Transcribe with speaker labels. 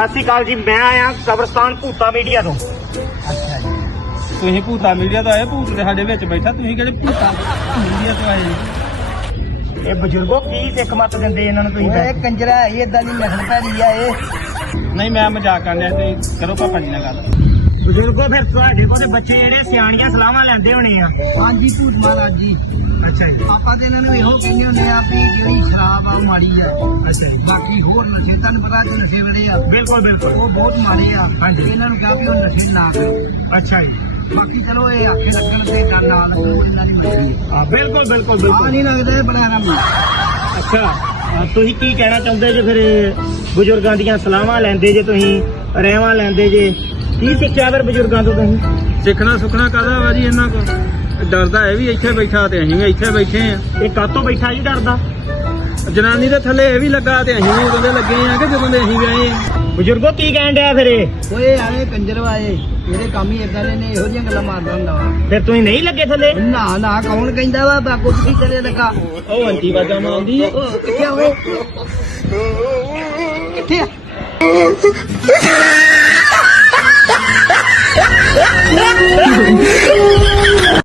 Speaker 1: ਸਤਿ ਸ਼੍ਰੀ ਅਕਾਲ ਜੀ। ਮੈਂ ਆਇਆ ਕਬਰਸਤਾਨ ਭੂਤਾ ਮੀਡੀਆ ਤੋਂ।
Speaker 2: ਅੱਛਾ ਜੀ, ਤੁਸੀਂ ਭੂਤਾ ਮੀਡੀਆ ਤੋਂ ਆਏ? ਭੂਤ ਦੇ ਸਾਡੇ ਵਿੱਚ ਬੈਠਾ, ਤੁਸੀਂ ਕਿਹੜੇ ਭੂਤਾ ਮੀਡੀਆ ਤੋਂ ਆਏ?
Speaker 1: ਇਹ ਬਜ਼ੁਰਗੋ ਕੀ ਸਿੱਖ ਮੱਤ ਦਿੰਦੇ ਇਹਨਾਂ ਨੂੰ ਤੁਸੀਂ?
Speaker 2: ਓਏ ਕੰਜਰਾ ਹੈ ਇਦਾਂ ਦੀ ਨਸਲ ਭੈੜੀ ਆ ਇਹ। ਨਹੀਂ ਮੈਂ ਮਜ਼ਾਕ ਕਰ ਰਿਹਾ, ਤੁਸੀਂ ਕਰੋ ਪਾਪਾ ਜੀ ਨਾਲ ਗੱਲ।
Speaker 1: ਬਜ਼ੁਰਗੋ ਫਿਰ ਤੁਹਾਡੇ ਕੋਲ ਬੱਚੇ ਜਿਹੜੇ ਸਿਆਣੀਆਂ ਸਲਾਹਾਂ ਲੈਂਦੇ ਹੋਣੇ ਆ।
Speaker 2: ਹਾਂਜੀ ਭੂਤ ਮਹਾਰਾਜ ਜੀ।
Speaker 1: ਅੱਛਾ ਜੀ।
Speaker 2: ਆਪਾਂ ਤੇ ਇਹਨਾਂ ਨੂੰ ਇਹੋ ਕਹਿੰਦੇ ਹੁੰਦੇ ਆ ਵੀ ਜਿਹੜੀ ਸ਼ਰਾਬ ਆ ਮਾੜੀ ਆ।
Speaker 1: ਅੱਛਾ ਜੀ।
Speaker 2: ਬਾਕੀ ਹੋਰ ਨਸ਼ੇ ਤੁਹਾਨੂੰ ਪਤਾ ਜੋ ਨਸ਼ੇ ਵਾਲੇ ਆ
Speaker 1: ਬਿਲਕੁਲ ਬਿਲਕੁਲ।
Speaker 2: ਉਹ ਬਹੁਤ ਮਾੜੇ ਆ।
Speaker 1: ਹਾਂਜੀ।
Speaker 2: ਇਹਨਾਂ ਨੂੰ ਕਿਹਾ ਵੀ ਉਹ ਨਸ਼ੇ ਨਾ ਕਰੋ।
Speaker 1: ਅੱਛਾ ਜੀ।
Speaker 2: ਬਾਕੀ ਚਲੋ ਇਹ ਆਖੇ ਲੱਗਣ ਤੇ ਡਰ ਨਾ ਲੱਗਣ ਇਹਨਾਂ ਦੀ ਮਰਜ਼ੀ ਆ।
Speaker 1: ਹਾਂ ਬਿਲਕੁਲ ਬਿਲਕੁਲ
Speaker 2: ਆ
Speaker 1: ਬਿਲਕੁਲ।
Speaker 2: ਨਹੀਂ ਲੱਗਦਾ ਇਹ ਬੜਾ ਆਰਾਮ ਆ।
Speaker 1: ਅੱਛਾ ਤੁਸੀਂ ਕੀ ਕਹਿਣਾ ਚਾਹੁੰਦੇ ਜੇ ਫਿਰ ਬਜ਼ੁਰਗਾਂ ਦੀਆਂ ਸਲਾਹਾਂ ਲੈਂਦੇ ਜੇ, ਤੁਸੀਂ ਰਹਿਵਾਂ ਲੈਂਦੇ ਜੇ, ਕੀ ਸਿੱਖਿਆ ਫਿਰ ਬਜ਼ੁਰਗਾਂ ਤੋਂ ਤੁਸੀਂ?
Speaker 2: ਸਿੱਖਣਾ ਸੁਖਣਾ ਕਾਹਦਾ ਵਾ ਜੀ ਇਹਨਾਂ ਕੋਲ? ਡਰਦਾ ਇਹ ਵੀ ਇੱਥੇ ਬੈਠਾ ਤੇ ਅਸੀਂ ਵੀ ਇੱਥੇ ਬੈਠੇ ਆ।
Speaker 1: ਇਹ ਕਾਹਤੋਂ ਬੈਠਾ ਜੀ ਡਰਦਾ?
Speaker 2: ਜਨਾਨੀ ਦੇ ਥੱਲੇ ਇਹ ਵੀ ਲੱਗਾ ਤੇ ਅਸੀਂ ਵੀ ਉਹਦੇ ਲੱਗੇ ਆ ਕਿ ਜਦੋਂ ਦੇ ਅਸੀਂ ਗਏ ਆ।
Speaker 1: ਬਜ਼ੁਰਗੋ ਕੀ ਕਹਿਣ ਡਿਆ ਫਿਰ ਇਹ?
Speaker 2: ਓਏ ਆਏ ਕੰਜਰ ਵਾਏ, ਇਹਦੇ ਕੰਮ ਹੀ ਏਦਾਂ ਦੇ ਨੇ, ਇਹੋ ਜਿਹੀਆਂ ਗੱਲਾਂ ਮਾਰਦਾ ਹੁੰਦਾ ਵਾ।
Speaker 1: ਫਿਰ ਤੁਸੀਂ ਨਹੀਂ ਲੱਗੇ ਥੱਲੇ?
Speaker 2: ਨਾ ਨਾ ਕੌਣ ਕਹਿੰਦਾ ਵਾ ਬਾਕੋ ਕੀ ਕਰੇ ਲੱਗਾ? ਉਹ ਅੰਤੀ ਵਾਜਾ ਮਾਰਦੀ ਆ। ਉਹ ਕਿੱਥੇ ਆ? ਉਹ ਕਿੱਥੇ ਆ?